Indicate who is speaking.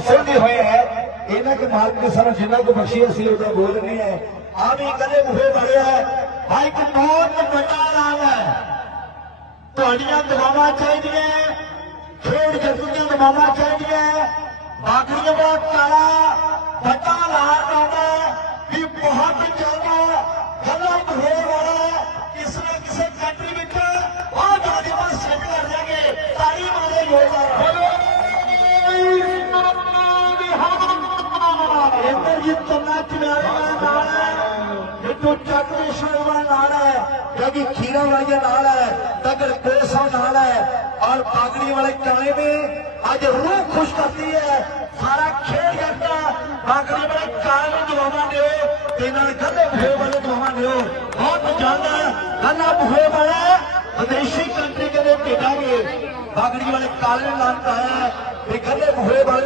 Speaker 1: ਸਮਝੇ ਹੋਏ ਹੈ। ਇਹਨਾਂ ਕੇ ਮਾਲਕ ਨੇ ਸਾਨੂੰ ਜਿੰਨਾ ਕੋ ਬਖਸ਼ੀ ਅਸੀਂ, ਉਹਦਾ ਬੋਲ ਬੋਲਦੇ ਹੈ। ਆ ਵੀ ਕਦੇ ਮੁਹੇ ਬੜਿਆ ਹੈ ਆ ਇੱਕ ਬਹੁਤ ਵੱਡਾ ਨਾਮ ਹੈ। ਤੁਹਾਡੀਆਂ ਦਵਾਵਾਂ ਚਾਹੀਦੀਆਂ। ਖੇਡ ਖਤਮ ਦੀਆਂ ਦਵਾਵਾਂ ਚਾਹੀਦੀਆਂ। ਬਾਗੜੀਆਂ ਦਾ ਕਾਲਾ ਯੋਗਾ ਇੰਦਰ ਜੀ ਤੁਮਨਾ ਚਨਾਰੇ ਨਾਲ ਹੈ ਜਿੱਤੋਂ ਚੱਕ ਦੇ ਸ਼ਰਮਾ ਨਾਲ ਹੈ ਜਗੀ ਖੀਰਾ ਵਾਲੇ ਨਾਲ ਹੈ ਤਗਰ ਕੋਸਾ ਨਾਲ ਹੈ और बागड़ी वाले काले में आज रूह खुश करती है सारा खेल करता बागड़ी वाले काले में दुआवा दो तेना गले भोए वाले दुआवा दो बहुत ज्यादा गला भोए वाला विदेशी कंट्री के लिए भेजा बागड़ी वाले काले में लाता है गले भोए वाले